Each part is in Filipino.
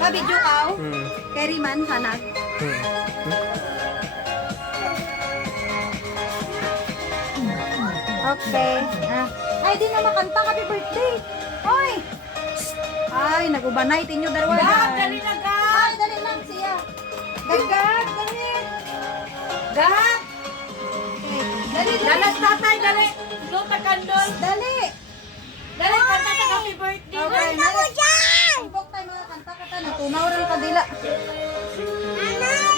Kabidyo ka? Kay Riman, hanag. Okay. Ay, di na makanta. Happy birthday. Hoy! Ay, nag-ubanay. Tinyo dalawa. Gab, dali na Gab. Ay, dali lang siya. Gab, dali. Gab. Dali, dali. Dalas tatay, dali. Blow ta candle. Dali. Dali, kanta ka happy birthday. Okay, dali. Ibok tayo mga kanta ka. Natunaw rin ka dila.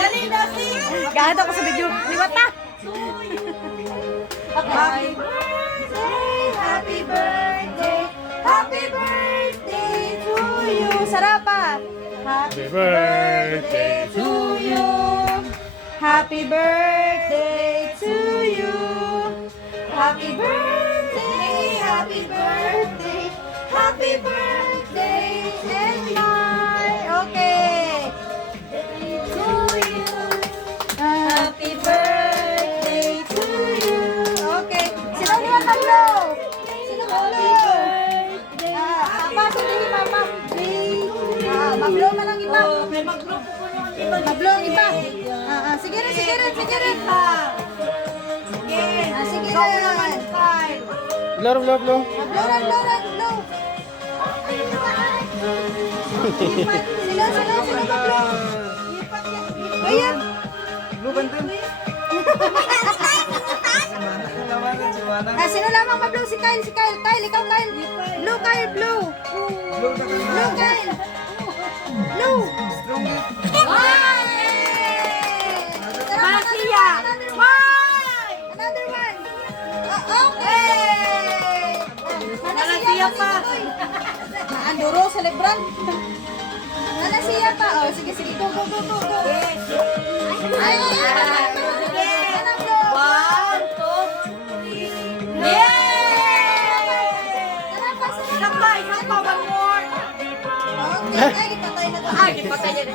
Dali na si. Gahad ako sa video. Liwata. Okay. Happy birthday, happy birthday to you. Sarapa. Happy birthday to you. Happy birthday to you. Happy birthday, happy birthday, happy birthday, and my. Okay. To you. Happy birthday to you. Okay. Sino niya mag-blow? Sino mag-blow? Papa, sino ni Mama? Mag-blow man lang iba. May mag-blow po yung iba. Mag-blow ang iba. Sige rin, sige rin, sige rin. Sige rin. Blow, blow, blow. Mag-blow rin, blow rin, blow. Sino mag-blow? Ayan. Blow bantin. Sino lamang mag-blow? Si Kyle, si Kyle. Kyle, ikaw Kyle. Blue, Kyle, blue. Blue, Kyle. Blue. Masiya. Another one. Okay. Manasiya pa. Anduro, celebran. Manasiya pa. Oh, sige, sige. Go, go, go, go, go. Ay, One, two, three. Yay! Isang pa, one more. Okay, ay, patay na to. Ay, patay niya na.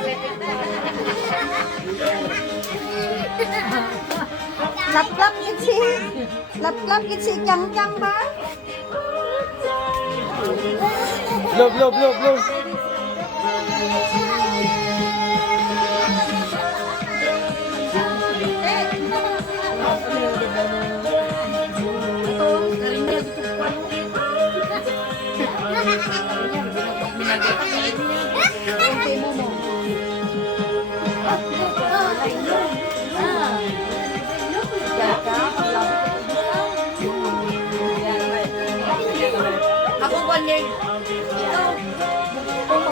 Lap-lap gid si. Lap-lap gid si Kyang-kyang ba? Blow, blow, blow, blow.